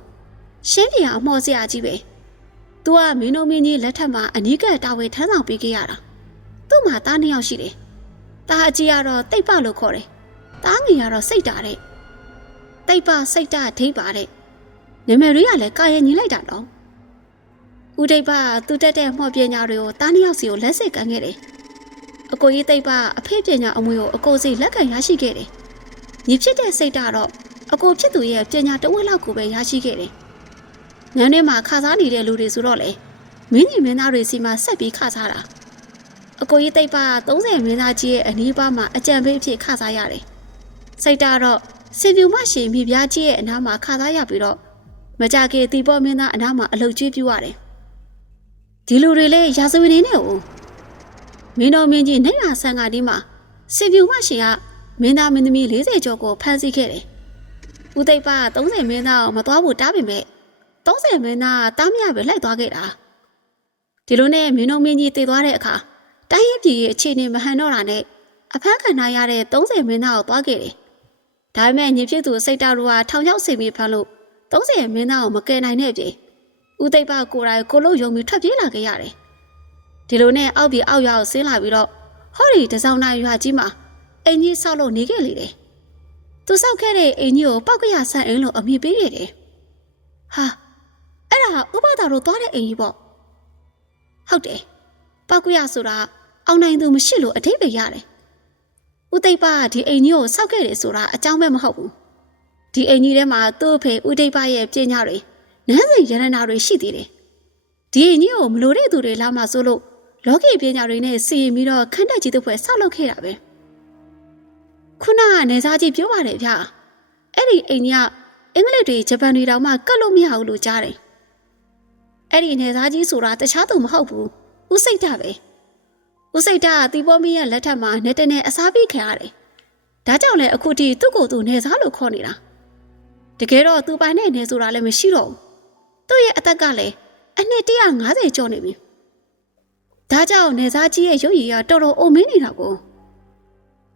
ရှင်းပြအမှော်စရာကြီးပဲ။ तू ကမင်းတို့မင်းကြီးလက်ထက်မှာအနီးကပ်တာဝေထမ်းဆောင်ပေးခဲ့ရတာ။သူ့မှာတားနှစ်ယောက်ရှိတယ်။ တားအကြီးကတော့တိတ်ပလို့ခေါ်တယ်။တားငယ်ကတော့စိတ်တာတဲ့။တိတ်ပစိတ်တာဒိတ်ပါတဲ့။နာမည်တွေကလည်းကာယညီလိုက်တာတော့။ဦးဒိတ်ပသူတက်တဲ့မှော်ပညာတွေကိုတားနှစ်ယောက်စီကိုလက်စိတ်ကန်ခဲ့တယ်။အကိုကြီးတိတ်ပအဖေပညာအမွေကိုအကိုစီလက်ခံရရှိခဲ့တယ်။ညီဖြစ်တဲ့စိတ်တာတော့အကိုဖြစ်သူရဲ့ပညာတဝက်လောက်ကိုပဲရရှိခဲ့တယ်။ငန်းထဲမှာခါစားနေတဲ့လူတွေဆိုတော့လေမင်းကြီးမင်းသားတွေစီမှာဆက်ပြီးခါစားတာ။ အကိုကြီးတိတ်ပ30မင်းသားကြီးရဲ့အနီးပါးမှာအကြံပေးအဖြစ်ခါစားရတယ်။စိတ်တာတော့စင်ပြူမရှင်မိဖုရားကြီးရဲ့အနားမှာခါစားရပြီးတော့မကြခင်တီပေါ်မင်းသားအနားမှာအလုတ်ကျွေးပြူရတယ်။ဒီလူတွေလည်းရာဇဝင်နေနဲ့ဦးမင်းတော်မင်းကြီးနေရဆန်ကဒီမှာစင်ပြူမရှင်ကမင်းသားမင်းသမီး40ကျော်ကိုဖမ်းဆီးခဲ့တယ်။ဦးသိပ်ပါ30မင်းသားကိုမသွားဖို့တားပေမဲ့30မင်းသားတားမရပဲလိုက်သွားခဲ့တာ။ဒီလိုနဲ့မင်းတော်မင်းကြီးတည်သွားတဲ့အခါ တိုင်းရပြည်ရဲ့အခြေအနေမဟန်တော့တာနဲ့အဖမ်းခံထားရတဲ့30မင်းသားကိုသွားခဲ့တယ်။ဒါပေမဲ့ညီဖြစ်သူစိတ်တာတို့ကထောင်ချောက်ဆင်ပြီးဖမ်းလို့30မင်းသားကိုမကယ်နိုင်တဲ့ပြည်ဦးသိပ်ပါကိုယ်တိုင်ကိုလို့ယုံပြီးထွက်ပြေးလာခဲ့ရတယ်။ဒီလိုနဲ့အောက်ပြေအောက်ရွာကိုဆင်းလာပြီးတော့ဟောဒီတစောင်းနိုင်ရွာကြီးမှာအင်ကြီးဆောက်လို့နေခဲ့လေတယ်။သူဆောက်ခဲ့တဲ့အင်ကြီးကိုပောက်ကရဆန့်အင်းလို့အမည်ပေးခဲ့တယ်။ဟာအဲ့ဒါဥပဒါတို့သွားတဲ့အင်ကြီးပေါ့။ဟုတ်တယ်။ပောက်ကရဆိုတာ အောင်နိုင်သူမရှိလို့အထိပ္ပယ်ရတယ်။ဦးသိပ်ပါကဒီအင်ကြီးကိုဆောက်ခဲ့တယ်ဆိုတာအကြောင်းပဲမဟုတ်ဘူး။ဒီအင်ကြီးထဲမှာသူ့အဖေဦးသိပ်ပါရဲ့ပညာတွေနန်းစိန်ရတနာတွေရှိသေးတယ်။ဒီအင်ကြီးကိုမလိုတဲ့သူတွေလာမှဆိုလို့လောကီပညာတွေနဲ့စီရင်ပြီးတော့ခန့်တက်ကြီးတစ်ဖွဲ့ဆောက်လုပ်ခဲ့တာပဲ။ခုနကနေစားကြီးပြောပါတယ်ဗျာ။အဲ့ဒီအိမ်ကြီးကအင်္ဂလိပ်တွေဂျပန်တွေတောင်မှကတ်လို့မရဘူးလို့ကြားတယ်။အဲ့ဒီနေစားကြီးဆိုတာတခြားသူမဟုတ်ဘူး။ဦးစိတ်တာပဲ။ ဦးစိတ်တာကတီပေါ်မီရဲ့လက်ထက်မှာနေတနေအစားပြီးခံရတယ်။ဒါကြောင့်လည်းအခုထိသူ့ကိုယ်သူနေစားလို့ခေါ်နေတာ။တကယ်တော့သူပိုင်တဲ့နေဆိုတာလည်းမရှိတော့ဘူး။သူ့ရဲ့အသက်ကလည်းအနှစ်150ကျော်နေပြီ။ဒါကြောင့်နေစားကြီးရဲ့ရုပ်ရည်ကတော်တော်အိုမင်းနေတာကို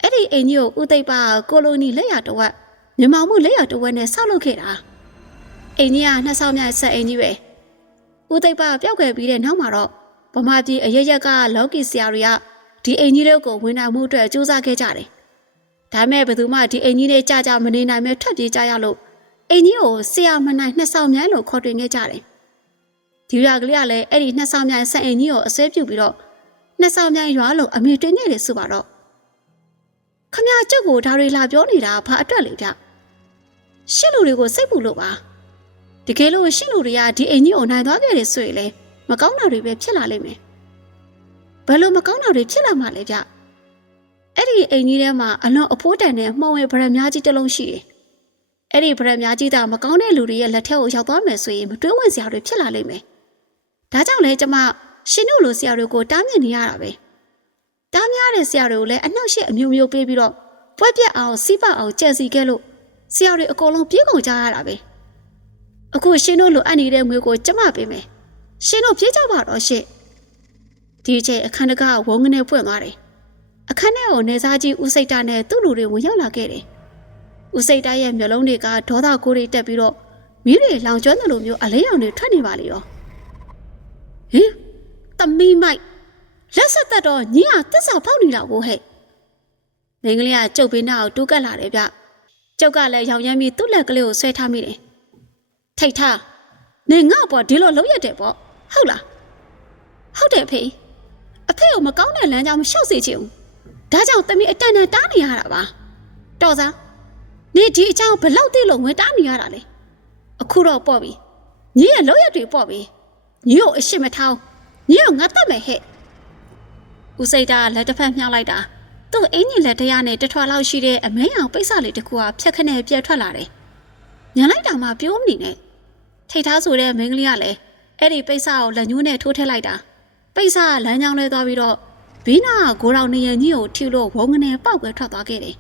အဲ့ဒီအိမ်ကြီးကိုဦးသိပ်ပါကိုလိုနီလက်ရတဝက်မြန်မာမှုလက်ရတဝက်နဲ့ဆောက်လုပ်ခဲ့တာအိမ်ကြီးကနှစ်ဆောင်မြိုင်ဆက်အိမ်ကြီးပဲဦးသိပ်ပါပျောက်ခဲ့ပြီးတဲ့နောက်မှာတော့ ဗမာပြည်အရရက်ကလော်ကီဆရာတွေကဒီအိမ်ကြီးတွေကိုဝင်နိုင်မှုအတွက်ကြိုးစားခဲ့ကြတယ်ဒါပေမဲ့ဘယ်သူမှဒီအိမ်ကြီးနဲ့ကြာကြာမနေနိုင်မဲထွက်ပြေးကြရလို့အိမ်ကြီးကိုဆရာမနိုင်နှစ်ဆောင်မြိုင်လို့ခေါ်တွင်ခဲ့ကြတယ်ဒီရကလေးကလည်းအဲ့ဒီနှစ်ဆောင်မြိုင်ဆက်အိမ်ကြီးကိုအဆွဲပြုတ်ပြီးတော့နှစ်ဆောင်မြိုင်ရွာလို့အမိတွင်ခဲ့တယ်ဆိုပါတော့ခမရကျုပ်ကိုဒါတွေလာပြောနေတာဘာအတွက်လဲဗျရှစ်လူတွေကိုစိတ်ပူလို့ပါတကယ်လို့ရှစ်လူတွေကဒီအိမ်ကြီးကိုနိုင်သွားခဲ့တယ်ဆိုရင်လေ မကောင်းတာတွေပဲဖြစ်လာလိမ့်မယ်ဘယ်လိုမကောင်းတာတွေဖြစ်လာမှလဲဗျအဲ့ဒီအိမ်ကြီးထဲမှာအလွန်အဖိုးတန်တဲ့မှောင်ဝဲဗရက်များကြီးတစ်လုံးရှိတယ်အဲ့ဒီဗရက်များကြီးကမကောင်းတဲ့လူတွေရဲ့လက်ထက်ကိုရောက်သွားမယ်ဆိုရင်မတွေးဝင်စရာတွေဖြစ်လာလိမ့်မယ်ဒါကြောင့်လေကျမရှင်တို့လိုဆရာတွေကိုတားမြစ်နေရတာပဲတားများတဲ့ဆရာတွေကိုလည်းအနှောက်အယှက်အမျိုးမျိုးပေးပြီးတော့ပွဲပြက်အောင်စီးပအောင်ကြံစီခဲ့လို့ဆရာတွေအကုန်လုံးပြေးကုန်ကြရတာပဲအခုရှင်တို့လိုအပ်နေတဲ့ငွေကိုကျမပေးမယ် ရှင်တို့ပြေးကြပါတော့ရှင့်ဒီအချိန်အခန်းတကားဝုန်းကနေပွင့်သွားတယ်အခန်းထဲကိုနေစားကြီးဦးစိတ်တာနဲ့သူ့လူတွေဝင်ရောက်လာခဲ့တယ်ဦးစိတ်တာရဲ့မျက်လုံးတွေကဒေါသကိုတွေတက်ပြီးတော့မီးတွေလောင်ကျွမ်းတယ်လို့မျိုးအလေးရောင်တွေထွက်နေပါလေရောဟင်တမီမိုက်လက်ဆက်သက်တော့ညီဟာတစ္ဆာပေါက်နေတာကိုဟဲ့မင်းကလေးကကျုပ်ဘေးနားကိုတိုးကပ်လာတယ်ဗျကျုပ်ကလည်းရောင်ရမ်းပြီးသူ့လက်ကလေးကိုဆွဲထားမိတယ်ထိတ်ထားနေငါ့ပေါ်ဒီလိုလုံးရက်တယ်ပေါ့ ဟုတ်လားဟုတ်တယ်ဖေအဖေကိုမကောင်းတဲ့လမ်းကြောင်းမလျှောက်စေချင်ဘူးဒါကြောင့်တမီးအတန်တန်တားနေရတာပါတော်စားနေဒီအကြောင်းဘလောက်သိလို့ငွေတားနေရတာလဲအခုတော့ပေါ့ပြီညီရဲ့လုံးရက်တွေပေါ့ပြီညီကိုအရှိမထောင်းညီကိုငါတတ်မယ်ဟဲ့ဦးစိတ်တာလက်တစ်ဖက်မြှောက်လိုက်တာသူ့အင်းကြီးလက်တရားနဲ့တထွာလောက်ရှိတဲ့အမဲအောင်ပိတ်စလေးတစ်ခုကဖြက်ခနဲ့ပြက်ထွက်လာတယ်ညံလိုက်တာမှပြိုးမနေနဲ့ထိတ်ထားဆိုတဲ့မင်းကလေးကလည်း အဲ့ဒီပိတ်စကိုလက်ညှိုးနဲ့ထိုးထည့်လိုက်တာပိတ်စကလမ်းကြောင်းလဲသွားပြီးတော့ဘီနာကဂိုးတော်နေရင်ကြီးကိုထိလို့ဝုန်းကနေပေါက်ကွဲထွက်သွားခဲ့တယ်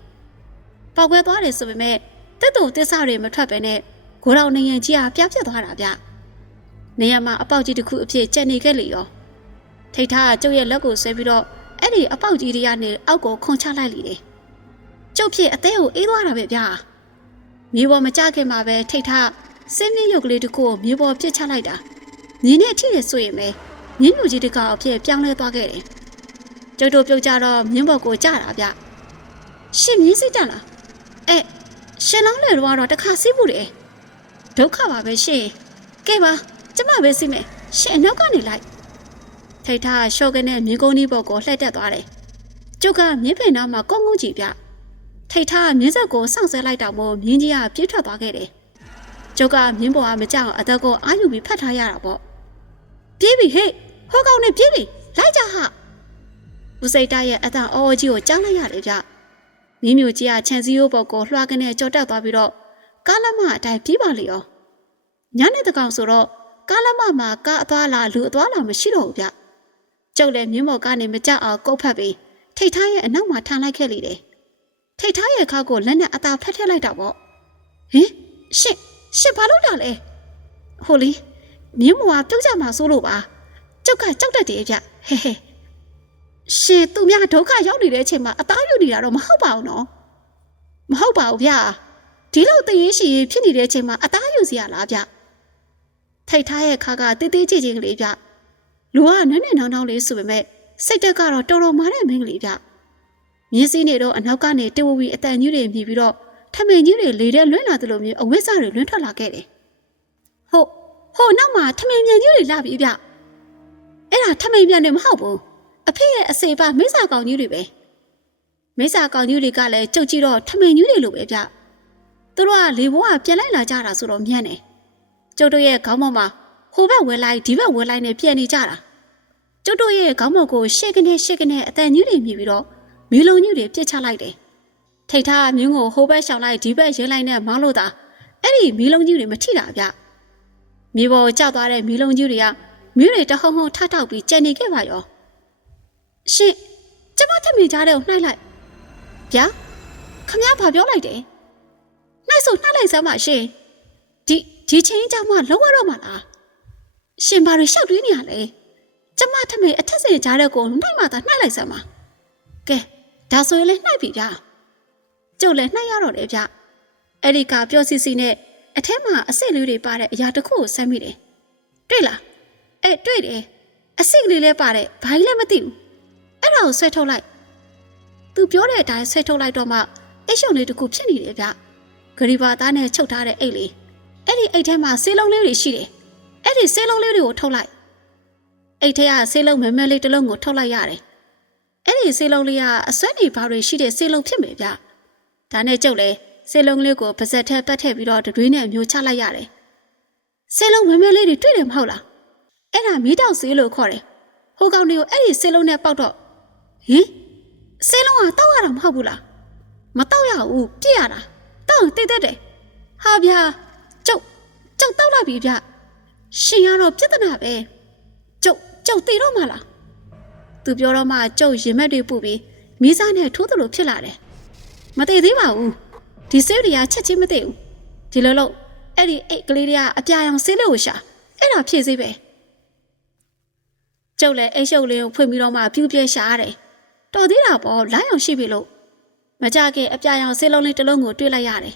ပေါက်ကွဲသွားတယ်ဆိုပေမဲ့တက်တူတစ္ဆတွေမထွက်ပဲနဲ့ဂိုးတော်နေရင်ကြီးကပြပြသွားတာဗျနေရာမှာအပေါက်ကြီးတစ်ခုအဖြစ်ကျက်နေခဲ့လေရောထိတ်ထားကကျုပ်ရဲ့လက်ကိုဆွဲပြီးတော့အဲ့ဒီအပေါက်ကြီးတွေကနေအောက်ကိုခွန်ချလိုက်လေတယ်ကျုပ်ဖြစ်အသေးကိုအေးသွားတာပဲဗျာမြေပေါ်မကြခင်မှာပဲထိတ်ထားစင်းမြင့်ရုပ်ကလေးတစ်ခုကိုမြေပေါ်ပစ်ချလိုက်တာ မြင်းနဲ့ထိရဆိုရင်ပဲမြင်းညူကြီးတစ်ကောင်အဖြစ်ပြောင်းလဲသွားခဲ့တယ်ကျုပ်တို့ပြုတ်ကြတော့မြင်းပေါ်ကိုကြတာဗျရှင်မြင်းစိတ်တက်လားအဲရှင်လောင်းလေတော့တခါစီးမှုတယ်ဒုက္ခပါပဲရှင်ကဲပါကျမပဲစီးမယ်ရှင်အနောက်ကနေလိုက်ထိတ်ထားရှော့ကနေမြင်းကုန်းကြီးပေါ်ကိုလှည့်တက်သွားတယ်ကျုပ်ကမြင်းပင်နာမှာကုန်းကုန်းကြည့်ဗျထိတ်ထားမြင်းဆက်ကိုစောင့်ဆဲလိုက်တော့မို့မြင်းကြီးကပြေးထွက်သွားခဲ့တယ်ကျုပ်ကမြင်းပေါ်ကမကြောက်အသက်ကိုအာယူပြီးဖတ်ထားရတာပေါ့ ပြေးပြီဟေ့ဟိုကောင်နဲ့ပြေးပြီလိုက်ကြဟာဦးစိတ်တရဲ့အတန်အော်ကြီးကိုကြောက်လိုက်ရတယ်ဗျမြင်းမျိုးကြီးကခြံစည်းရိုးပေါ်ကိုလွှာကနေကြော်တက်သွားပြီးတော့ကားလက်မအတိုင်းပြေးပါလေရောညနေတကောင်ဆိုတော့ကားလက်မမှာကားအသွားလာလူအသွားလာမရှိတော့ဘူးဗျကျုပ်လည်းမြင်းမော်ကနေမကြောက်အောင်ကုတ်ဖက်ပြီးထိတ်ထားရဲ့အနောက်မှာထားလိုက်ခဲ့လေတယ်ထိတ်ထားရဲ့ခောက်ကိုလက်နဲ့အသာဖက်ထက်လိုက်တော့ပေါ့ဟင်ရှစ်ရှစ်ဘာလို့တာလဲဟိုလီ မြင်းမော်ကပြုတ်ကြမှာစိုးလို့ပါကျုပ်ကကြောက်တတ်တယ်ဗျဟဲဟဲရှင်သူများဒုက္ခရောက်နေတဲ့အချိန်မှာအသားယူနေတာတော့မဟုတ်ပါဘူးနော်မဟုတ်ပါဘူးဗျဒီလောက်တရေရှိဖြစ်နေတဲ့အချိန်မှာအသားယူစီရလားဗျထိတ်ထားရဲ့ခါကတေးသေးကြည့်ချင်းကလေးဗျလူကနည်းနည်းနောင်နောင်လေးဆိုပေမဲ့စိတ်တက်ကတော့တော်တော်မာတဲ့မင်းကလေးဗျမြင်းစည်းနေတော့အနောက်ကနေတဝဝီအတန်ကြီးတွေမြည်ပြီးတော့ထမင်ကြီးတွေလေတဲ့လွင့်လာသလိုမျိုးအဝိဇ္ဇတွေလွင့်ထွက်လာခဲ့တယ် ဟုတ်ဟိုနောက်မှာထမင်မြန်ကြီးတွေလာပြီဗျအဲ့ဒါထမင်မြန်တွေမဟုတ်ဘူးအဖေရဲ့အစေပါမိစ္ဆာကောင်ကြီးတွေပဲမိစ္ဆာကောင်ကြီးတွေကလည်းကြုတ်ကြည့်တော့ထမင်ကြီးတွေလိုပဲဗျသူတို့ကလေဘိုးကပြန်လိုက်လာကြတာဆိုတော့မြန်တယ်ကျုပ်တို့ရဲ့ခေါင်းပေါ်မှာဟိုဘက်ဝဲလိုက်ဒီဘက်ဝဲလိုက်နဲ့ပြန်နေကြတာကျုပ်တို့ရဲ့ခေါင်းပေါ်ကိုရှေ့ကနေရှေ့ကနေအတန်ကြီးတွေမြည်ပြီးတော့မီလုံကြီးတွေပြစ်ချလိုက်တယ်ထိတ်ထားမြင်းကိုဟိုဘက်ရှောင်လိုက်ဒီဘက်ရဲလိုက်နဲ့မောင်းလို့သာအဲ့ဒီမီလုံကြီးတွေမထိတာဗျ မြေပေါ်ကျသွားတဲ့မီလုံကြီးတွေကမြင်းတွေတဟုံဟုံထထောက်ပြီးကြံနေခဲ့ပါရောရှင်ကျမထမင်ကြားတဲ့ကိုနှိုက်လိုက်ဗျာခမ ्या ဘာပြောလိုက်တယ်နှိုက်ဆိုနှိုက်လိုက်စမ်းပါရှင်ဒီဒီချင်းကြောင့်မှလုံးဝတော့မလားရှင်ဘာတွေရှောက်တွေးနေရလဲကျမထမင်အထက်စင်ကြားတဲ့ကိုနှိုက်မှသာနှိုက်လိုက်စမ်းပါကဲဒါဆိုရင်လည်းနှိုက်ပြီဗျာကျုပ်လည်းနှိုက်ရတော့တယ်ဗျအဲ့ဒီကပြောစီစီနဲ့ အထက်မှာအစ်စ်လေးတွေပါတဲ့အရာတစ်ခုကိုဆက်မိတယ်တွေ့လားအဲ့တွေ့တယ်အစ်စ်ကလေးလည်းပါတယ်ဘာကြီးလည်းမသိဘူးအဲ့ဒါကိုဆွဲထုတ်လိုက်သူပြောတဲ့အတိုင်းဆွဲထုတ်လိုက်တော့မှအိတ်ရှုံလေးတစ်ခုဖြစ်နေတယ်ဗျဂရီဘာသားနဲ့ချုပ်ထားတဲ့အိတ်လေးအဲ့ဒီအိတ်ထဲမှာဆေးလုံးလေးတွေရှိတယ်အဲ့ဒီဆေးလုံးလေးတွေကိုထုတ်လိုက်အိတ်ထဲကဆေးလုံးမဲမဲလေးတစ်လုံးကိုထုတ်လိုက်ရတယ်အဲ့ဒီဆေးလုံးလေးကအစွဲနေဘာတွေရှိတဲ့ဆေးလုံးဖြစ်မယ်ဗျဒါနဲ့ကျုပ်လ ည်းဆေးလုံးလေးကိုပါဇက်ထဲပတ်ထည့်ပြီးတော့တတွေးနဲ့မျိုးချလိုက်ရတယ်ဆေးလုံးမဲမဲလေးတွေတွေ့တယ်မဟုတ်လားအဲ့ဒါမီးတောက်ဆေးလို့ခေါ်တယ်ဟိုကောင်တွေကိုအဲ့ဒီဆေးလုံးနဲ့ပေါက်တော့ဟင်ဆေးလုံးကတောက်ရတာမဟုတ်ဘူးလားမတောက်ရဘူးပြည့်ရတာတောက်တိတ်တက်တယ်ဟာဗျာကျုပ်ကျုပ်တောက်လိုက်ပြီဗျရှင်ရတော့ပြဿနာပဲကျုပ်ကျုပ်တည်တော့မှလားသူပြောတော့မှကျုပ်ရင်မက်တွေပူပြီးမိစားနဲ့ထိုးသလိုဖြစ်လာတယ်မတည်သေးပါဘူး ဒီဆေးတွေကချက်ချင်းမတည်ဘူးဒီလိုလို့အဲ့ဒီအိတ်ကလေးတွေကအပြာရောင်ဆေးလို့ရှာအဲ့ဒါဖြည့်စေးပဲကျုပ်လည်းအိတ်ရှုပ်လေးကိုဖွင့်ပြီးတော့မှပြူးပြဲရှာရတယ်တော်သေးတာပေါ့လိုင်းအောင်ရှိပြီလို့မကြခင်အပြာရောင်ဆေးလုံးလေးတစ်လုံးကိုတွေ့လိုက်ရတယ်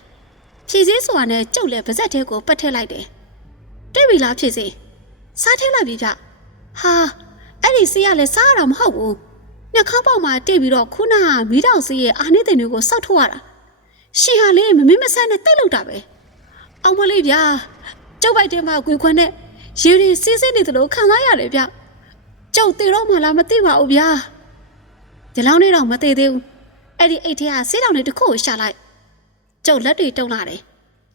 ဖြည့်စည်းဆိုတာနဲ့ကျုပ်လည်းပါဇက်ထဲကိုပတ်ထည့်လိုက်တယ်တွေ့ပြီလားဖြည့်စည်းစားထည့်လိုက်ပြီဗျဟာအဲ့ဒီဆေးကလည်းစားရတာမဟုတ်ဘူးနှာခေါင်းပေါက်မှာတိတ်ပြီးတော့ခုနကမီးတောင်ဆေးရဲ့အာနေတင်တွေကိုစောက်ထုတ်ရတာ ရှင်ဟာလေးမမင်းမဆန်းနဲ့တိတ်လောက်တာပဲအောင်မလေးဗျာကျုပ်ပိုက်တဲမှာကွေခွန်းနဲ့ရေတွေစီးစင်းနေသလိုခံစားရတယ်ဗျကျုပ်တေတော့မှလားမသိပါဘူးဗျာဒီလောက်နဲ့တော့မသေးသေးဘူးအဲ့ဒီအိတ်ထဲကဆေးတောင်လေးတစ်ခုကိုရှာလိုက်ကျုပ်လက်တွေတုံလာတယ်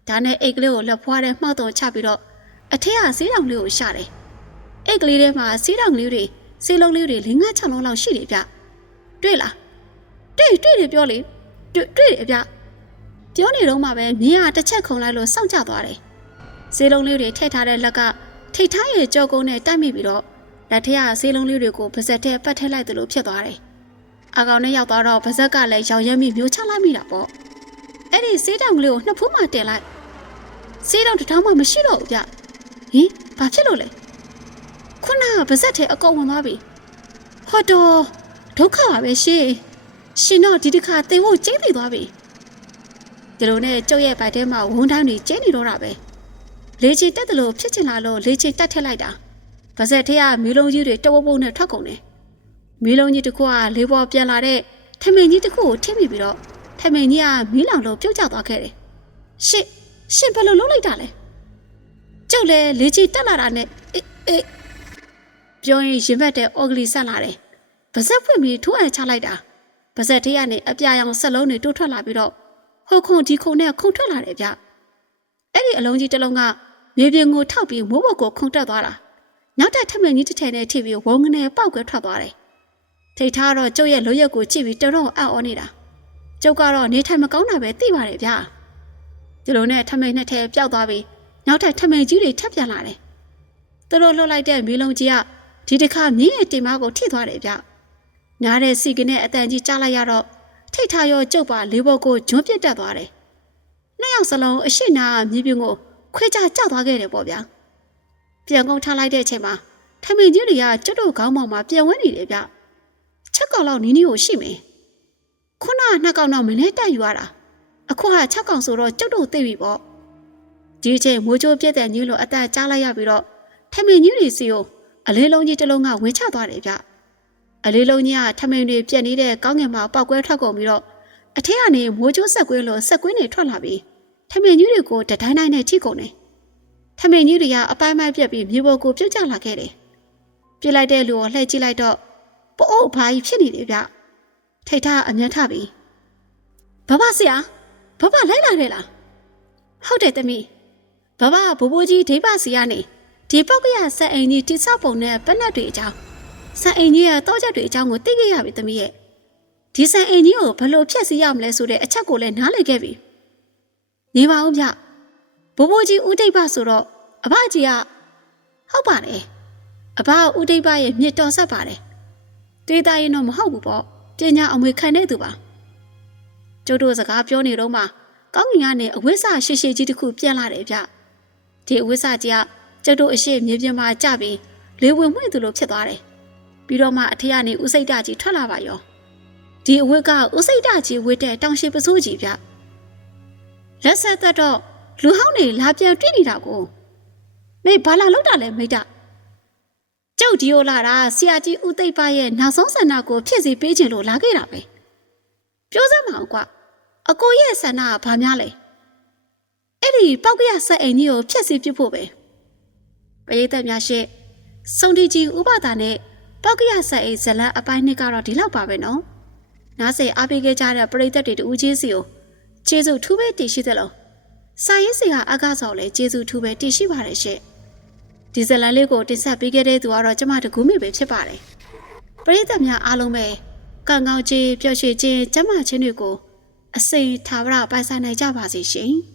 ဒါနဲ့အိတ်ကလေးကိုလက်ဖွားတဲ့မှောက်တော်ချပြီးတော့အထက်ကဆေးတောင်လေးကိုရှာတယ်အိတ်ကလေးထဲမှာဆေးတောင်လေးတွေဆေးလုံးလေးတွေ၄၅6လုံးလောက်ရှိတယ်ဗျတွေ့လားတွေ့တွေ့တယ်ပြောလေတွေ့တွေ့တယ်ဗျ ပြောနေတော့မှပဲမြင်းကတစ်ချက်ခုံလိုက်လို့စောင့်ကြသွားတယ်ဆေးလုံးလေးတွေထည့်ထားတဲ့လက်ကထိတ်ထားရဲ့ကြောကုန်းနဲ့တိုက်မိပြီးတော့လက်ထက်ကဆေးလုံးလေးတွေကိုပါဇက်ထဲပတ်ထည့်လိုက်သလိုဖြစ်သွားတယ်အကောင်နဲ့ရောက်သွားတော့ပါဇက်ကလည်းရောင်ရဲမိမျိုးချလိုက်မိတာပေါ့အဲ့ဒီဆေးတောင်ကလေးကိုနှစ်ဖူးမှတင်လိုက်ဆေးတောင်တစ်ထောင်မှမရှိတော့ဘူးဗျဟင်ဘာဖြစ်လို့လဲခုနကပါဇက်ထဲအကုန်ဝင်သွားပြီဟောတော့ဒုက္ခပါပဲရှင်ရှင်တော့ဒီတစ်ခါသင်ဖို့ကျင်းနေသွားပြီ ဒီလိုနဲ့ကျုပ်ရဲ့ဘိုက်ထဲမှာဝန်းတိုင်းတွေကျင်းနေတော့တာပဲလေချီတက်တယ်လို့ဖြစ်ချင်လာလို့လေချီတက်ထက်လိုက်တာပါဇက်ထဲကမီးလုံးကြီးတွေတဝုတ်ဝုတ်နဲ့ထွက်ကုန်တယ်မီးလုံးကြီးတစ်ခုကလေးပေါ်ပြန်လာတဲ့ထမင်းကြီးတစ်ခုကိုထိမိပြီးတော့ထမင်းကြီးကမီးလောင်လို့ပြုတ်ကျသွားခဲ့တယ်ရှစ်ရှင်ဘယ်လိုလုပ်လိုက်တာလဲကျုပ်လည်းလေချီတက်လာတာနဲ့အေးအေးပြောရင်ရင်ဘတ်တဲ့အော်ဂလီဆက်လာတယ်။ပါဇက်ဖွင့်ပြီးထိုးအပ်ချလိုက်တာ။ပါဇက်ထဲကနေအပြာရောင်ဆက်လုံးတွေတိုးထွက်လာပြီးတော့ ဟိုခုံဒီခုံနဲ့ခုံထွက်လာတယ်ဗျ။အဲ့ဒီအလုံးကြီးတစ်လုံးကမြေပြင်ကိုထောက်ပြီးမိုးဘုတ်ကိုခုံတက်သွားတာ။နောက်တက်ထမင်းကြီးတစ်ထည်နဲ့ထိပြီးဝုံငနဲ့ပေါက်ကွဲထွက်သွားတယ်။ထိတ်ထားတော့ကျုပ်ရဲ့လိုရက်ကိုကြည့်ပြီးတော်တော်အံ့ဩနေတာ။ကျုပ်ကတော့နေထိုင်မကောင်းတာပဲသိပါတယ်ဗျ။ဒီလိုနဲ့ထမင်းနှစ်ထည်ပျောက်သွားပြီးနောက်ထပ်ထမိန်ကြီးတွေထပ်ပြန်လာတယ်။သူတို့လွတ်လိုက်တဲ့မီးလုံးကြီးကဒီတစ်ခါမြင်းရဲ့တင်မကိုထိသွားတယ်ဗျ။နားတဲ့စီကနေအတန်ကြီးကြားလိုက်ရတော့ ထိတ်ထားရောကျုပ်ပါလေးဘောကိုဂျွန်းပစ်တက်သွားတယ်။နှစ်ယောက်စလုံးအရှိနာမြေပြင်ကိုခွေးကြကျသွားခဲ့တယ်ပေါ့ဗျာ။ပြန်ကုန်ထားလိုက်တဲ့အချိန်မှာထမိန်ကြီးတွေကကျွတ်တို့ခေါင်းပေါ်မှာပြန်ဝင်နေတယ်ဗျ။ချက်ကောင်လောက်နီးနီးကိုရှိမယ်။ခုနကနှစ်ကောင်တော့မနေတက်ယူရတာ။အခုကချက်ကောင်ဆိုတော့ကျွတ်တို့သိပြီပေါ့။ဒီအချိန်မိုးချိုးပြက်တဲ့ညင်းလိုအတန်ကြားလိုက်ရပြီးတော့ထမင်းကြီးတွေစီကိုအလေးလုံးကြီးတစ်လုံးကဝင်ချသွားတယ်ဗျ အလေးလုံးကြီးကထမင်းတွေပြက်နေတဲ့ကောင်းငင်မှာပောက်ကွဲထွက်ကုန်ပြီးတော့အထက်ကနေမိုးချိုးဆက်ကွင်းလိုဆက်ကွင်းတွေထွက်လာပြီးထမင်းကြီးတွေကိုတတိုင်းတိုင်းနဲ့ထိကုန်တယ်ထမင်းကြီးတွေကအပိုင်းပိုင်းပြက်ပြီးမြေပေါ်ကိုပြုတ်ကျလာခဲ့တယ်ပြစ်လိုက်တဲ့လူကိုလှည့်ကြည့်လိုက်တော့ပို့အုပ်ဘာကြီးဖြစ်နေတယ်ဗျထိတ်ထားအမျက်ထပြီးဘဘဆရာဘဘလိုက်လာတယ်လားဟုတ်တယ်တမီးဘဘဘိုးဘိုးကြီးဒိဗစီကနေဒီပောက်ကရဆက်အိမ်ကြီးတိဆောက်ပုံနဲ့ပက်နက်တွေအကြောင်း ဆက်အိမ်ကြီးရဲ့တောချက်တွေအကြောင်းကိုသိခဲ့ရပြီသမီးရဲ့ဒီဆက်အိမ်ကြီးကိုဘယ်လိုဖျက်ဆီးရမလဲဆိုတဲ့အချက်ကိုလည်းနားလည်ခဲ့ပြီနေပါဦးဗျဘိုးဘိုးကြီးဦးဒိဗဆိုတော့အဘကြီးကဟုတ်ပါတယ်အဘဦးဒိဗရဲ့မြစ်တော်ဆက်ပါတယ်တွေးသားရင်တော့မဟုတ်ဘူးပေါ့ပညာအမွေခံတဲ့သူပါကျိုးတို့စကားပြောနေတော့မှကောင်းကင်ကနေအဝိဇ္ဇရှေရှေကြီးတစ်ခုပြန်လာတယ်ဗျဒီအဝိဇ္ဇကြီးကကျုပ်တို့အရှိမြေပြင်မှာကြပြီးလေဝင်မှွင့်သူလိုဖြစ်သွားတယ် ပြီးတော့မှအထက်ကနေဥစိတ်တကြီးထွက်လာပါရောဒီအဝိကဥစိတ်တကြီးဝစ်တဲ့တောင်ရှိပစိုးကြီးဗျလက်ဆက်သက်တော့လူဟောင်းတွေလာပြန်တွေ့နေတာကိုမေဘာလာလောက်တာလဲမိတ်တကျုပ်ဒီယိုလာတာဆရာကြီးဥသိပ်ပါရဲ့နောက်ဆုံးဆန္ဒကိုဖြစ်စီပေးခြင်းလို့လာခဲ့တာပဲပြောစမ်းမအောင်ကွာအကိုရဲ့ဆန္ဒကဘာများလဲအဲ့ဒီပောက်ကရဆက်အိမ်ကြီးကိုဖျက်ဆီးပစ်ဖို့ပဲပရိသတ်များရှေ့စုံတီကြီးဥပဒါနဲ့ ပောက်ကရဆက်အိမ်ဇလန်အပိုင်းနှစ်ကတော့ဒီလောက်ပါပဲနော်နားစေအားပေးခဲ့ကြတဲ့ပရိသတ်တွေတူးချင်းစီကိုကျေးဇူးထူးပဲတည်ရှိသလိုစာရေးစီကအကားဆောင်လဲကျေးဇူးထူးပဲတည်ရှိပါတယ်ရှေ့ဒီဇလန်လေးကိုတင်ဆက်ပေးခဲ့တဲ့သူကတော့ကျမတကူးမိပဲဖြစ်ပါတယ်ပရိသတ်များအားလုံးပဲကံကောင်းခြင်းပျော်ရွှင်ခြင်းကျမ်းမာခြင်းတွေကိုအစိမ်ထာဝရပိုင်ဆိုင်နိုင်ကြပါစေရှင်။